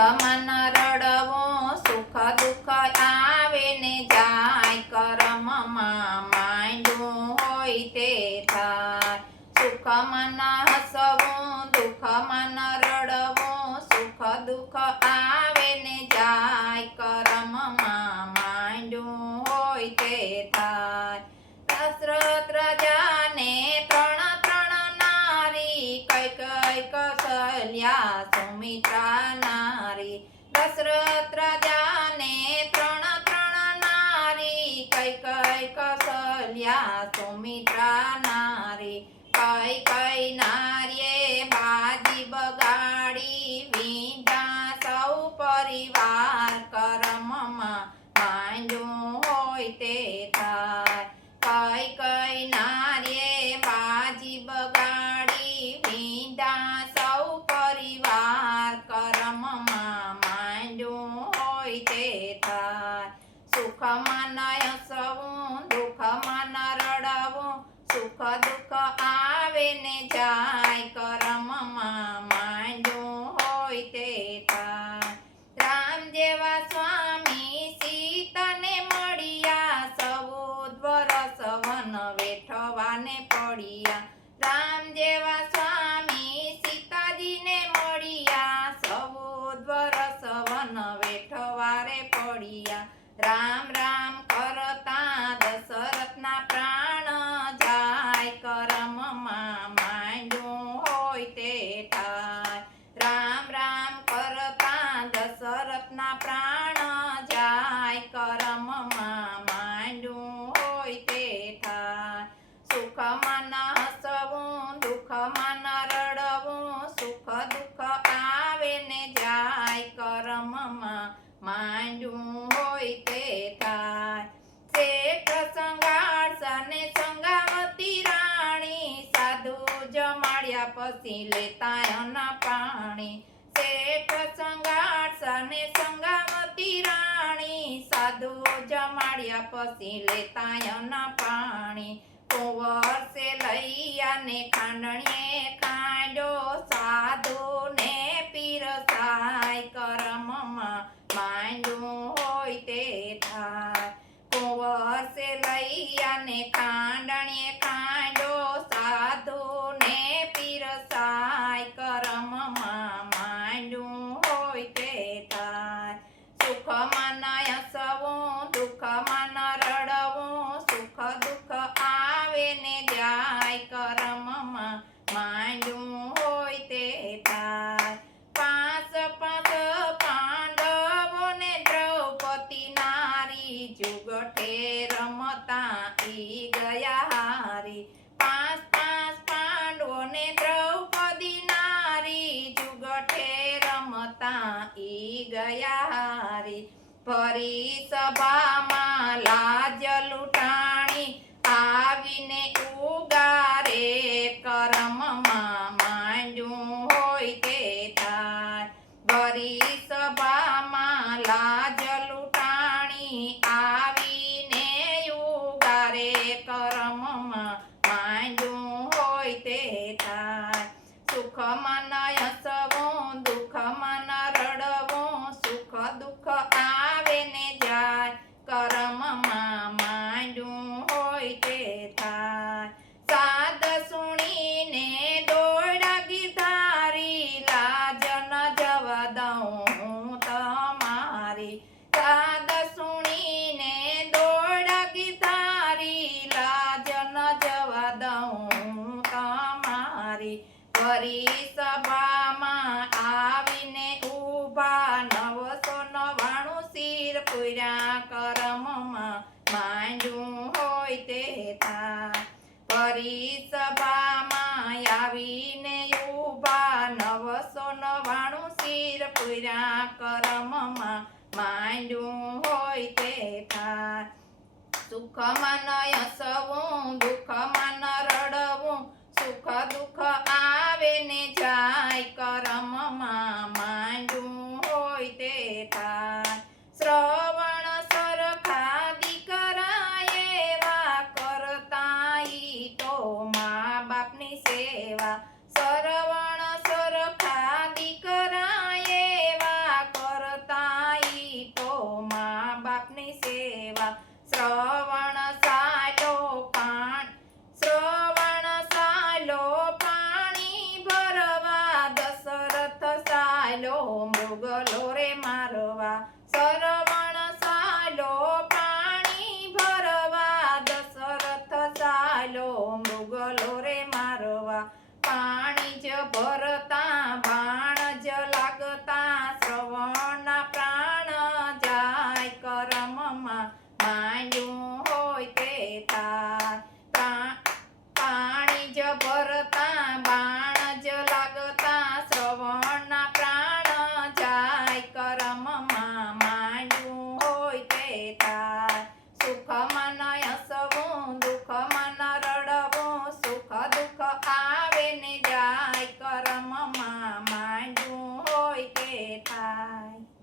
સુખમાં ન રડવું, સુખ દુઃખ આવે ને જાય, કર્મમાં માંડ્યું હોય તે થાય. સુખમાં ન હસવું, દુઃખમાં ન રડવું, સુખ દુઃખ આવે ને જાય, કર્મમાં માંડ્યું હોય તે થાય. દશરથ રાજાને ત્રણ નારી, કૈકેયી કૌશલ્યા સુમિત્રા નારી. દશરથ રાજાને ત્રણ નારી, કૈકેયી કૌશલ્યા સુમિત્રા નારી. કૈકેયી નારીએ બાજી બગાડી, વીંધા સૌ પરિવાર, કર્મમાં માંડ્યું હોય તે થાય. કૈકેયી નારીએ બાજી બગાડી, વીંધા સૌ પરિવાર, કર્મમાં માંડ્યું હોય તે થાય. સુખમાં ન હસવું, દુઃખમાં ન રડવું, સુખ દુઃખ આવે ને જાય, કર્મમાં માંડ્યું હોય તે થાય. રામ જેવા સ્વામી સીતાને મળ્યા, 14 વરસ વન વેઠવાને પડ્યા. રામ જેવા સ્વામી સીતાજીને મળ્યા, 14 વરસ વન વેઠવારે પડ્યા. રામ રામ કરતા દશરથના પ્રાણ જાય, કર્મમાં માંડ્યું હોય તે થાય. રામ રામ કરતા દશરથના પ્રાણ જાય, કર્મમાં માંડ્યું હોય તે થાય. સુખમાં ન હસવું, દુઃખમાં ન રડવું, સુખ દુઃખ આવે ને જાય, કર્મમાં માંડ્યું હોય તે થાય. શેઠ સંઘાળશને સંઘાવતી રાણી, સાધુ જમાડ્યા પછી લેતા અન્ન પાણી. શેઠ સંઘાળશને સંઘાવતી રાણી, સાધુ જમાડ્યા પછી લેતા અન્ન પાણી. કુંવરસે લઈ આને ખાંડણીએ ખાંડ્યો, સાધુને પીરસાય, કર્મમાં માંડ્યું હોય તે થાય. કુંવરસે લઈ આને ખાંડણીએ ખાંડ્યો, સાધુને પીરસાય, કર્મમાં માંડ્યું હોય તે થાય. સુખમાં ન હસવું, દુઃખમાં ન રડવું, સુખ દુઃખ આવે ને જાય, કર્મમાં માંડ્યું હોય તે થાય. પાંચ પાંડવોને દ્રૌપદી નારી, જુગઠે રમતા ઈ ગયા હારી. પાંચ પાંડવોને દ્રૌપદી નારી, જુગઠે રમતા ઈ ગયા હારી. ફરી સભામાં લાજ લૂંટાણી, આવીને ઉગારે, કર્મમાં માંડ્યું હોય તે થાય. ભરી સભામાં લાજ લૂંટાણી, આવીને ઉગારે, કર્મમાં માંડ્યું હોય તે થાય. સુખમાં ન હસવું, દુઃખમાં ન રડવું, સુખ દુઃખ આવે ને જાય, કર્મમાં માંડ્યું હોય તે થાય. સાદ સુણીને દોડ્યા ગિરધારી, લાજ ન જવા દઉં હું તમારી. સાદ સુણીને દોડ્યા ગિરધારી, લાજ ન જવા દઉં હું તમારી. ફરી સભામાં આવીને ઊભા, 999 શિર પૂર્યા, કર્મમાં માંડ્યું હોય તે થાય. ફરી સભામાં આવીને ઊભા, 999 શિર પૂર્યા, કર્મમાં માંડ્યું હોય તે થાય. સુખમાં ન હસવું, દુઃખમાં ન રડવું, સુખ દુઃખ આવે ને જાય, કર્મમાં માંડ્યું હોય તે થાય. શ્રવણ સરખા દીકરા એવા, કરતા ઈ તો મા બાપની સેવા. શ્રવણ સરખા દીકરા એવા, મૃગલો રે મારવા સરવણ સાલો પાણી ભરવા દશરથ ચાલો મૃગલો રે મારવા પાણી જ ભરતા બાણ જ લાગતા શ્રવણના પ્રાણ જાય કરમમાં માંડ્યું હોય તે થાય પાણી જ ભરતા બાણ જ લાગતા શ્રવણના પ્રાણ જાય કરમમાં માંડ્યું હોય તે થાય સુખમાં ન હસવું દુઃખમાં ન રડવું સુખ દુઃખ આવે ને જાય કરમમાં માંડ્યું હોય તે થાય.